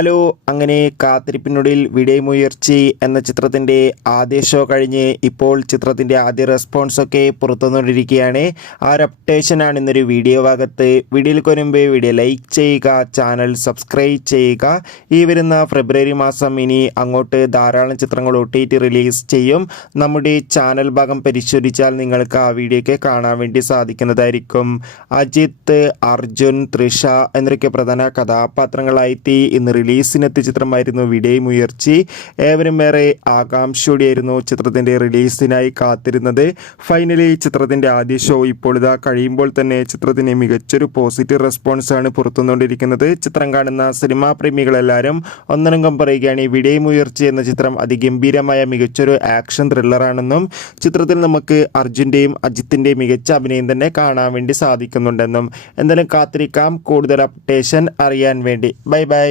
Hello, അങ്ങനെ കാത്തിരിപ്പിനൊടുവിൽ വിടയമുയർച്ചി എന്ന ചിത്രത്തിൻ്റെ ആദ്യ ഷോ കഴിഞ്ഞ് ഇപ്പോൾ ചിത്രത്തിൻ്റെ ആദ്യ റെസ്പോൺസൊക്കെ പുറത്തുവന്നുകൊണ്ടിരിക്കുകയാണ്. ആ ഒരു അപ്ഡേഷനാണ് ഇന്നൊരു വീഡിയോ ഭാഗത്ത്. വീഡിയോയിൽ കൊരുമ്പ് വീഡിയോ ലൈക്ക് ചെയ്യുക, ചാനൽ സബ്സ്ക്രൈബ് ചെയ്യുക. ഈ വരുന്ന ഫെബ്രുവരി മാസം ഇനി അങ്ങോട്ട് ധാരാളം ചിത്രങ്ങൾ OTT റിലീസ് ചെയ്യും. നമ്മുടെ ചാനൽ ഭാഗം പരിശോധിച്ചാൽ നിങ്ങൾക്ക് ആ വീഡിയോയ്ക്ക് കാണാൻ വേണ്ടി സാധിക്കുന്നതായിരിക്കും. അജിത്ത്, അർജുൻ, തൃഷ എന്നൊക്കെ പ്രധാന കഥാപാത്രങ്ങളായി ഇന്ന് റിലീസിനെത്തിയ ചിത്രമായിരുന്നു വിടയമുയർച്ചി. ഏവരും ഏറെ ആകാംക്ഷയോടെയായിരുന്നു ചിത്രത്തിൻ്റെ റിലീസിനായി കാത്തിരുന്നത്. ഫൈനലി ചിത്രത്തിൻ്റെ ആദ്യ ഷോ ഇപ്പോൾ ഇതാ കഴിയുമ്പോൾ തന്നെ ചിത്രത്തിന് മികച്ചൊരു പോസിറ്റീവ് റെസ്പോൺസാണ് പുറത്തുവന്നുകൊണ്ടിരിക്കുന്നത്. ചിത്രം കാണുന്ന സിനിമാ പ്രേമികളെല്ലാവരും ഒന്നടങ്കം പറയുകയാണ് ഈ വിടയമുയർച്ചി എന്ന ചിത്രം അതിഗംഭീരമായ മികച്ചൊരു ആക്ഷൻ ത്രില്ലറാണെന്നും ചിത്രത്തിൽ നമുക്ക് അർജുൻ്റെയും അജിത്തിൻ്റെയും മികച്ച അഭിനയം തന്നെ കാണാൻ വേണ്ടി സാധിക്കുന്നുണ്ടെന്നും. എന്തായാലും കാത്തിരിക്കാം കൂടുതൽ അപ്ഡേഷൻ അറിയാൻ വേണ്ടി. Bye bye.